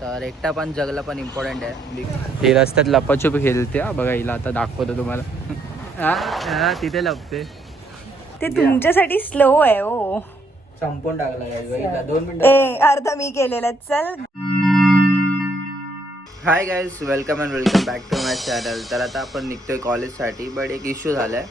तर एकटा पण जगला पण इम्पॉर्टंट आहे. हे रस्त्यात लपाछुपी खेळते हा बघा हिला आता दाखवतो तुम्हाला. हा, हा, तिथे लपते. ते तुमच्यासाठी स्लो आहे हो. संपून टाकला guys. बघितलं? दोन मिनिटं. ए अर्धा मी केलेला चल. Hi guys welcome and welcome back to my channel तर आता आपण निघतोय कॉलेजसाठी बट एक इश्यू झाला आहे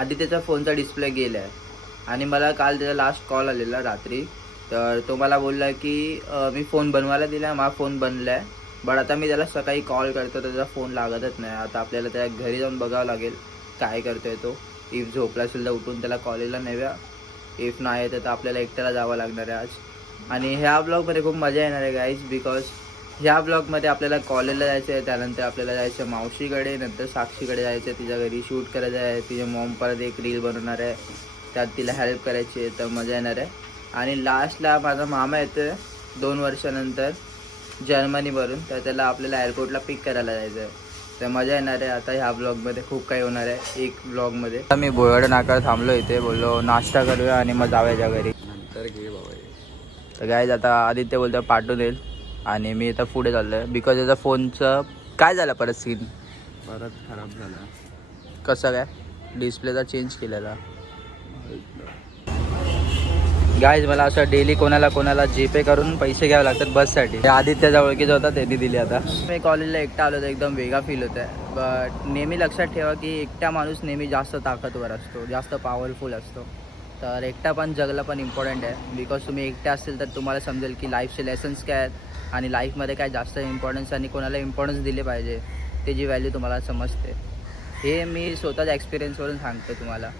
आधी त्याचा फोनचा डिस्प्ले गेला आहे आणि मला काल त्याचा लास्ट कॉल आलेला रात्री. तर तो मला बोलला की मी फोन बनवायला दिला माझा फोन बनला आहे बट आता मी त्याला सकाळी कॉल करतो त्याचा फोन लागतच नाही. आता आपल्याला त्या घरी जाऊन बघावं लागेल काय करतोय तो. इफ झोपला असेल तर उठून त्याला कॉलेजला नेव्या इफ नाही तर आपल्याला एकट्याला जावं लागणार आहे आज. आणि ह्या ब्लॉगमध्ये खूप मजा येणार आहे गाईज बिकॉज ह्या ब्लॉगमध्ये आपल्याला कॉलेजला जायचं आहे. त्यानंतर आपल्याला जायचं आहे मावशीकडे नंतर साक्षीकडे जायचं आहे तिच्या घरी शूट करायचं आहे. तिच्या मॉम परत एक रील बनवणार आहे. त्यात तिला हेल्प करायची आहे तर मजा येणार आहे. आणि लास्टला माझा मामा येतो दोन वर्षानंतर जर्मनीवरून तर त्याला आपल्याला एअरपोर्टला पिक करायला जायचं आहे. तर मजा येणार आहे. आता ह्या ब्लॉगमध्ये खूप काही होणार आहे एक ब्लॉगमध्ये आता मी बोयड नाकार थांबलो इथे बोललो नाश्ता करूया आणि मग जाऊया घरी. नंतर घे बाबा तर गाईज आता आदित्य बोलतो पाठवून देईल आणि मी आता पुढे चाललो आहे बिकॉज याचा फोनचं काय झालं परत स्क्रीन परत खराब झाला. कसं काय? डिस्प्लेचा चेंज केलेला. गाईज मला असं डेली कोणाला कोणाला जीपे करून पैसे घ्यावे लागतात बससाठी आदित्यच्या ओळखीचं होता त्यांनी दिली आता. मी कॉलेजला एकटा आलो तर एकदम वेगळा फील होत आहे बट नेहमी लक्षात ठेवा की एकटा माणूस नेहमी जास्त ताकदवर असतो जास्त पॉवरफुल असतो. तर एकटा पण जगलं पण इम्पॉर्टंट आहे. बिकॉज तुम्ही एकटे असतील तर तुम्हाला समजेल की लाईफचे लेसन्स काय आहेत आणि लाईफमध्ये काय जास्त इम्पॉर्टन्स आणि कोणाला इम्पॉर्टन्स दिले पाहिजे त्याची व्हॅल्यू तुम्हाला समजते. हे मी स्वतःच्या एक्सपिरियन्सवरून सांगतो तुम्हाला.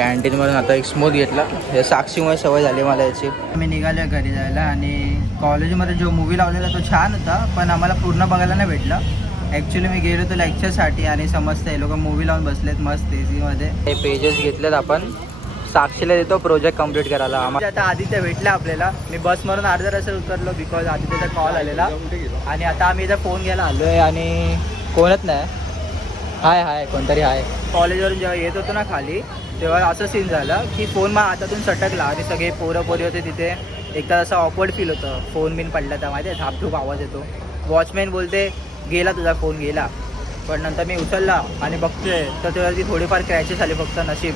कॅन्टीनमधून आता एक स्मूथ घेतला. हे साक्षीमुळे सवय झाली मला याची. मी निघालो घरी जायला आणि कॉलेजमध्ये जो मूवी लावलेला तो छान होता पण आम्हाला पूर्ण बघायला नाही भेटला. ॲक्च्युली मी गेलो होतो लेक्चरसाठी आणि समजतं लोक मूवी लावून बसलेत मस्त एसीमध्ये हे पेजेस घेतलेत आपण. साक्षीला देतो प्रोजेक्ट कंप्लीट करायला. आम्हाला आता आदित्य भेटला आपल्याला. मी बसमधून अर्धा रस्ता उतरलो बिकॉज आदित्यचा कॉल आलेला. आणि आता आम्ही इथं फोन घ्यायला आलो आहे आणि कोणच नाही. हाय हाय कोणतरी हाय. कॉलेजवरून जेव्हा येत होतो ना खाली तेव्हा असं सीन झालं की फोन मग हातातून सटकला आणि सगळे पोरं पोरी होते तिथे. एकदा असं ऑकवर्ड फील होतं. फोन बिन पडला तर माहिती आहे धापधूप आवाज येतो. वॉचमॅन बोलते गेला तुझा फोन गेला. पण नंतर मी उचलला आणि बघतोय तर तेव्हा ती थोडीफार क्रॅचेस आली फक्त नशीब.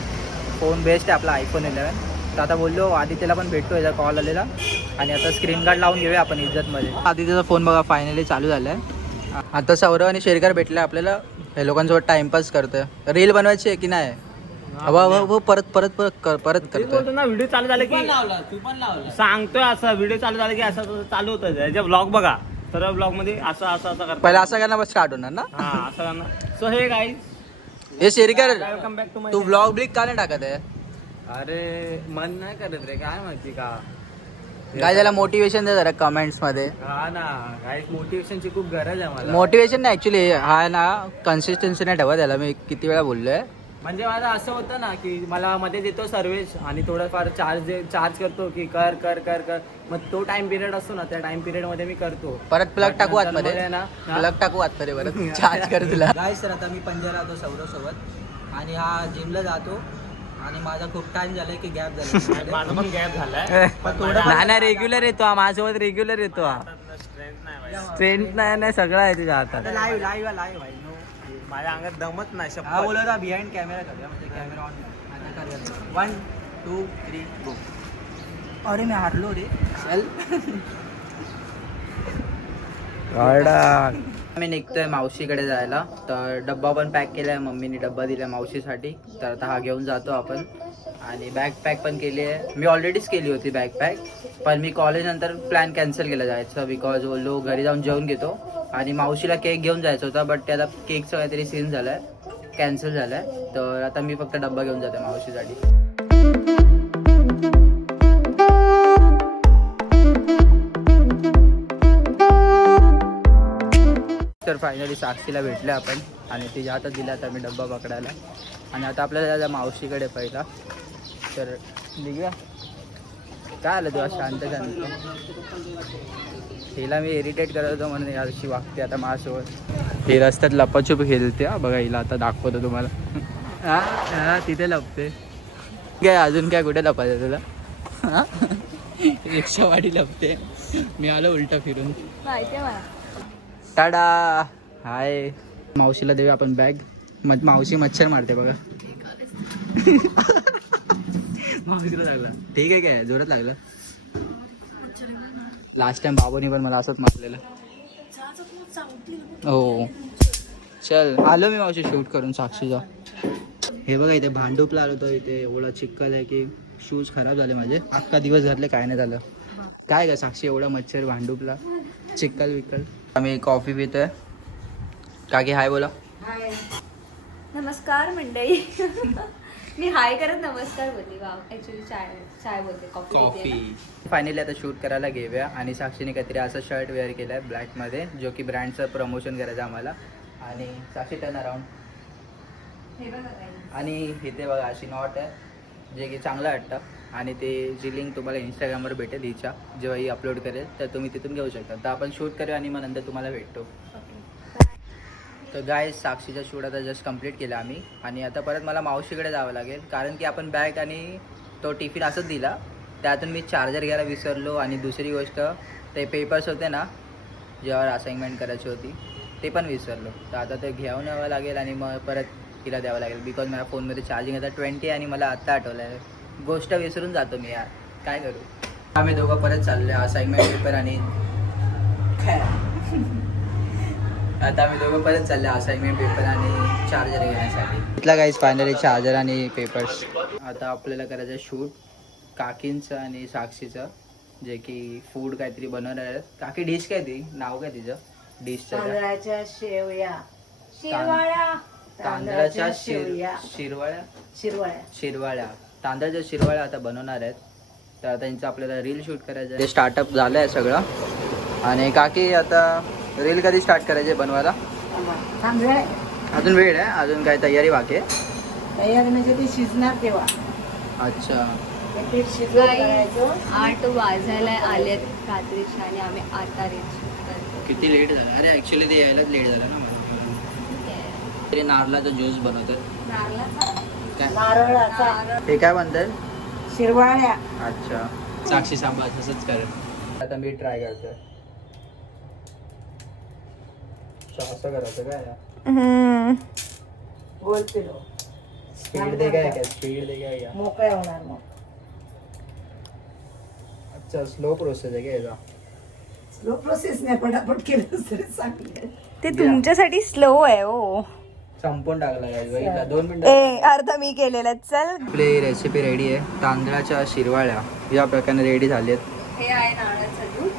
फोन बेस्ट आहे आपला आयफोन इलेवन तर आता बोललो आदित्यला पण भेटतो याचा कॉल आलेला. आणि आता स्क्रीन गार्ड लावून घेऊया आपण इज्जतमध्ये. आदित्यचा फोन बघा फायनली चालू झाला आहे आता सौरव आणि शेरकर भेटला आपल्याला. हे लोकांसोबत टाइमपास करतोय. रील बनवायची आहे की नाही? अबा अबा, अबा, परत परत परत कर- परत करतोय. ना व्हिडिओ चालू झाले की सांगतोय असं व्हिडिओ चालू झाले की असं चालू होतं. त्याचे ब्लॉग बघा सर्व ब्लॉगमध्ये असं असं असं करतात. पहिला असं करणं स्टार्ट होणार ना? हा असं करणार. सो हे गाईज हे शेरकर वेलकम बॅक टू माय तू ब्लॉग ब्लिक का नाही टाकत आहे? अरे मन नाही करत रे काय माहिती का? काय त्याला मोटिवेशन दे जरा कमेंट्समध्ये. हा ना काय मोटिवेशनची खूप गरज आहे मला. मोटिवेशन नाही ऍक्च्युली हा ना कन्सिस्टन्सी नाही ठेवा त्याला मी किती वेळा बोललोय. म्हणजे माझं असं होतं ना की मला मध्ये देतो सर्व्हिस आणि थोडंफार चार्ज चार्ज करतो की कर कर कर कर. मग तो टाइम पिरियड असतो ना त्या टाइम पिरियडमध्ये मी करतो. परत प्लग टाकू आतमध्ये? मध्ये ना. प्लग टाकू आतमध्ये परत? चार्ज कर तुला. गाय सर आता मी पंजाला होतो सौरव सोबत आणि हा जिमला जातो. आणि माझा खूप टाइम झालाय की गॅप झाला माझा पण गॅप झालाय. पण थोडं नाही नाही रेग्युलर येतो हा माझ्यासोबत रेग्युलर येतो. हा स्ट्रेंथ नाही. स्ट्रेंथ नाही नाही सगळं आहे तुझ्या हातात. लाईव्ह लाईव्ह लाईव्ह भाई नो माझ्या अंगात दमत नाही हा शपथ बोलत होता बिहाइंड कॅमेरा करूया म्हणजे camera on one two three go अरे मी हारलो रे. चल. मी निघतोय मावशीकडे जायला. तर डब्बा पण पॅक केलाय मम्मीने डब्बा दिलाय मावशीसाठी. तर आता हा घेऊन जातो आपण. आणि बॅग पॅक पण केली आहे. मी ऑलरेडीच केली होती बॅग पॅक पण मी कॉलेज नंतर प्लॅन कॅन्सल केला जायचं बिकॉज बोललो घरी जाऊन जेवून घेतो. आणि मावशीला केक घेऊन जायचा होता बट त्याला केकचं काहीतरी सीन झालाय कॅन्सल झालाय. तर आता मी फक्त डब्बा घेऊन जाते मावशीसाठी. तर फायनली साक्षीला भेटले आपण आणि तिच्या हातात दिला आता मी डब्बा पकडायला. आणि आता आपल्याला जायचं मावशीकडे पहिला. तर निघूया. काय आलं तुला शांत शांत हिला मी इरिटेट करत होतो म्हणून या अशी वागते आता माझ्यासोबत. ही रस्त्यात लपाछुप खेळते हा बघा हिला आता दाखवतो तुम्हाला. हा हा तिथे लपते. काय अजून काय कुठे लपायचं तुला? हा? रिक्षावाडी लपते. मी आलो उलटा फिरून. टाडा! हाय. मावशीला देऊया आपण बॅग. मग मावशी मच्छर मारते बघा. मावशीला लागला. ठीक आहे काय जोरात लागला. लास्ट टाइम बाबूनी पण मला असंच म्हटलेलं हो. चल आलो मी मावशी शूट करून साक्षीचा हे बघा इथे भांडूपला आलो तो इथे एवढा चिक्कल आहे की शूज खराब झाले माझे. अख्खा दिवस घातले काय नाही झालं. काय का साक्षी एवढा मच्छर भांडूपला. चिक्कल विक्कल आम्ही कॉफी पितोय. काकी हाय बोला. नमस्कार मंडई मी हाय करत नमस्कार बोलली वा ऍक्च्युली चाय चाय बोलते कॉफी कॉफी फायनली आता शूट करायला घेऊया. आणि साक्षीने काहीतरी असं शर्ट वेअर केलं आहे ब्लॅकमध्ये जो की ब्रँडचं प्रमोशन करायचं आम्हाला. आणि साक्षी टर्न अराउंड हे बघा काही आणि इथे बघा अशी नॉट आहे जे की चांगलं वाटतं. आणि ते जी लिंक तुम्हाला इंस्टाग्रामवर भेटेल हिच्या जेव्हा ही अपलोड करेल तर तुम्ही तिथून घेऊ शकता. तर आपण शूट करूया आणि मग नंतर तुम्हाला भेटतो. तर गाय साक्षीचा शूट आता जस्ट कंप्लीट केला आम्ही. आणि आता परत मला मावशीकडे जावं लागेल कारण की आपण बॅग आणि तो टिफिन असंच दिला. त्यातून मी चार्जर घ्यायला विसरलो आणि दुसरी गोष्ट ते पेपर्स होते ना ज्यावर असाइनमेंट करायची होती ते पण विसरलो. तर आता ते घेऊन यावं लागेल आणि मग परत तिला द्यावं लागेल. बिकॉज माझ्या फोनमध्ये चार्जिंग आता ट्वेंटी आणि मला आत्ता आठवलं आहे गोष्ट विसरून जातो मी यार. काय करू? आम्ही दोघं परत चाललो आहे असाइनमेंट पेपर आणि आता आम्ही दोघं परत चालले असाइनमेंट पेपर आणि चार्जर घेण्यासाठी. इथला काहीच फायनली चार्जर आणि पेपर्स आता आपल्याला करायचं शूट काकींचं आणि साक्षीचं. जे की फूड काहीतरी बनवणार आहे काकी डिश काय ती? नाव काय तिचं? डिशचं तांदळाच्या शेवया. शिरवाळ्या. तांदळाच्या शिर शेवया. शिरवाळ्या? शिरवाळ्या. शिरवाळ्या. तांदळाच्या शिरवाळ्या आता बनवणार आहेत. तर त्यांचं आपल्याला रील शूट करायचं आहे. ते स्टार्टअप झालं आहे सगळं. आणि काकी आता रील कधी स्टार्ट करायचे बनवायला? अजून वेळ आहे? अजून काय तयारी बाकी आहे? तयार म्हणजे ते शिजणार तेव्हा. अच्छा. ते पीठ करायचं. आठ वाजायला आलेत रात्रीचे आणि आम्ही आता रीच किती लेट झालं? अरे ऍक्च्युली ते यायलाच लेट झालं ना मला. तरी नारळाचा ज्यूस बनवतात. काय? नारळाचा. ते काय म्हणतात शिरवाळ्या. अच्छा. साक्षी सांभाळ तसंच कर आता मी ट्राय करतोय अच्छा, असं करायचं काय गोल पिलो स्पीड दे काय काय स्पीड दे काय काय मोकळ्या होणार मग. अच्छा स्लो प्रोसेस आहे काय स्लो प्रोसेस नाही पटापट केलं तरी चांगलं. ते तुमच्यासाठी स्लो आहे हो. संपून टाकला guys. बघितला दोन मिनिटं. ए अर्धा मी केलेला चल. आपली रेसिपी रेडी आहे. तांदळाच्या शिरवाळ्या. या प्रकारे रेडी झाली आहेत हे आहे नारळाचं दूध.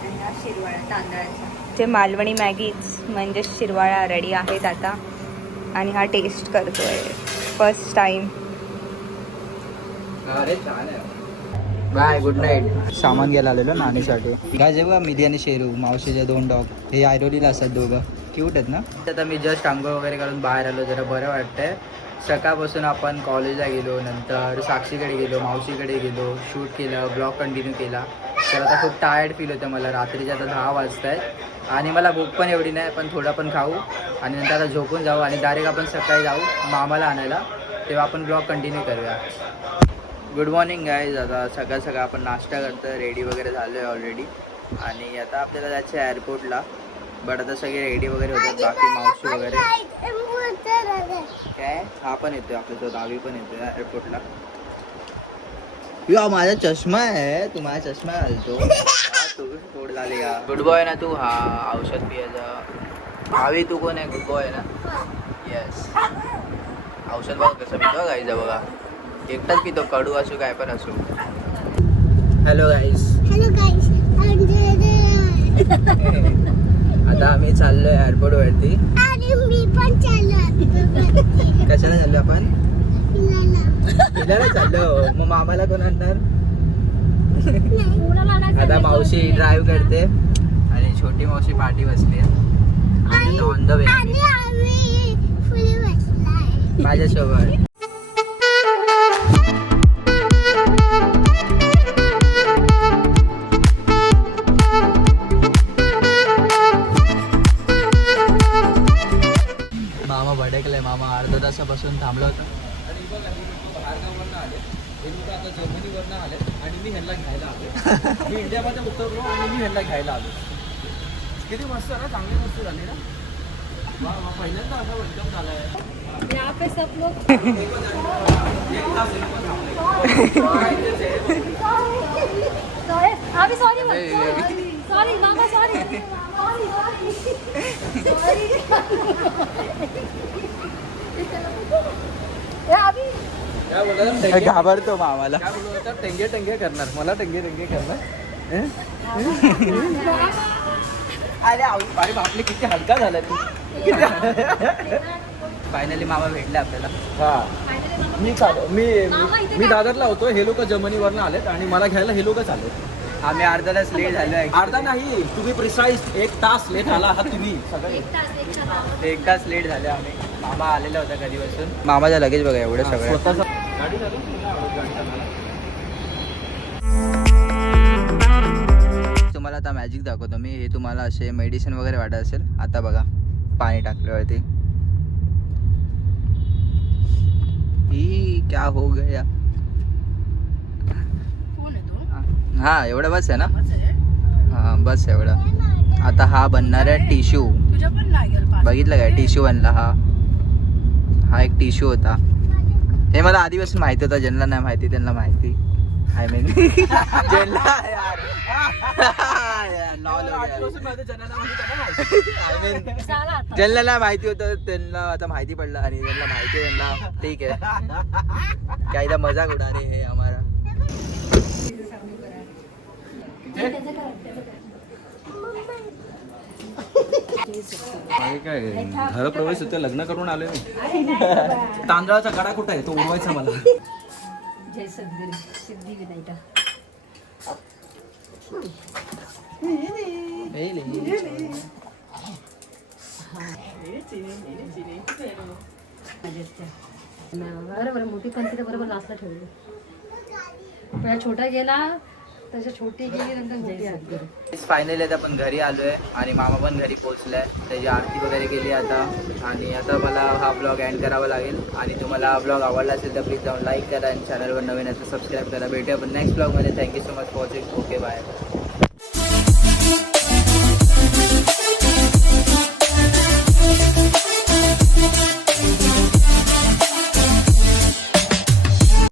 आणि हा शिरवाळ्या तांदळाचा जे मालवणी मॅगीज म्हणजे शिरवाळा रेडी आहेत आता. आणि हा टेस्ट करतोय. First time bye good night सामान घ्यायला आलेलो नाणीसाठी काय जेव्हा मिली आणि शेरू मावशीचे दोन डॉग हे आयरोलीला असतात दोघं. क्यूट आहेत ना? आता मी जस्ट आंघोळ वगैरे करून बाहेर आलो जरा बरं वाटतंय. सकाळपासून आपण कॉलेजला गेलो नंतर साक्षीकडे गेलो मावशीकडे गेलो शूट केलं ब्लॉग कंटिन्यू केला. तर आता खूप टायर्ड फील होतं मला. रात्रीचे आता दहा वाजत आहेत आणि मला भूक पण एवढी नाही पण थोडा पण खाऊ. आणि नंतर आता झोपून जाऊ आणि डायरेक्ट आपण सकाळी जाऊ मामाला आणायला. तेव्हा आपण ब्लॉग कंटिन्यू करूया. गुड मॉर्निंग गाईज आता सकाळ सकाळ आपण नाश्ता करतो रेडी वगैरे झालो आहे ऑलरेडी आणि आता आपल्याला जायचं आहे एअरपोर्टला बट आता सगळे रेडी वगैरे होतात बाकी मावशी वगैरे. काय? हा पण येतोय आपल्यासोबत आवी पण येतोय एअरपोर्टला या माझा चष्मा आहे. तू माझा चष्मा घालतो. हा, झाली का गुड बॉय ना तू? हा औषध पियाचा आवी तू कोण आहे? गुड बॉय ना? येस औषध बघा कसं पितो गाईचा बघा. एकटाच पितो कडू असो काय पण असो. हॅलो गाईस आता आम्ही चाललोय एअरपोर्ट वरती. कशाला चाललो आपण? चाललो मग मामाला कोण आणणार? आता मावशी ड्राईव्ह करते. आणि छोटी मावशी पाठी बसली आणि ऑन द वे माझ्यासोबत. मामा भडकले. मामा अर्धा तासापासून थांबला होता. आणि बघ आणि लोकं बाहेरगावावरनं आले हे लोक आता जर्मनीवरनं आले आणि मी ह्यांना घ्यायला आलो मी इंडियामध्ये उतरलो आणि मी ह्यांना घ्यायला आलो किती मस्त ना चांगली मस्त झाली ना? वा वा पहिल्यांदा असा वेलकम झालाय. यहाँ पे सब लोग अभी सॉरी सॉरी मामा सॉरी अभी काय घाबरतो मामाला. काय टेंगे टेंगे करणार. मला टेंगे टेंगे करणार. हं? अरे आऊ- अरे बापले किती हलका झाला तू. फायनली मामा भेटले आपल्याला. हा. मी का मी मी- दादरला होतो. हे लोक जर्मनीवरनं आलेत आणि मला घ्यायला हे लोकच आले आम्ही अर्धा तास लेट झालो अर्धा नाही. तुम्ही प्रिसाईज एक तास लेट आला आहात तुम्ही. सगळे एक तास. लेट झाले आम्ही. मामा आलेला होता कधीपासून. मामाचा लगेच बघा एवढं सगळं? तुम्हाला आता मॅजिक दाखवतो मी. हे तुम्हाला असे मेडिसिन वगैरे वाटत असेल आता बघा. पाणी टाकल्यावरती. ही क्या हो गया? हा एवढं बस आहे ना? हा बस एवढं. आता हा बनणार आहे टिश्यू. बघितलं काय? टिश्यू बनला हा. हा एक टिश्यू होता. हे मला आधीपासून माहिती होतं ज्यांना नाही माहिती त्यांना माहिती. आय मीन ज्यांना माहिती होतं त्यांना आता माहिती पडलं आणि ज्यांना माहिती आहे त्यांना. ठीक आहे. काय इथं मजाक उडा रे हे आम्हाला. घर प्रवेश घरप्रवेश लग्न करून आले मी. तांदळाचा कडा कुठं आहे? तो उडवायचा मला. जय सद्गुरु सिद्धी विनायका. बरोबर मोठी पंथी बरोबर लास्टला ठेवली. छोटा गेला फायनली आता आपण घरी आलोय आणि मामा पण घरी पोहोचलाय. त्याची आरती वगैरे केली आता. आणि आता मला हा ब्लॉग एंड करावा लागेल. आणि तुम्हाला हा ब्लॉग आवडला असेल तर प्लीज जाऊन लाईक करा आणि चॅनलवर नवीन असेल सबस्क्राईब करा. भेटूया पण नेक्स्ट ब्लॉगमध्ये thank you so much for watching okay bye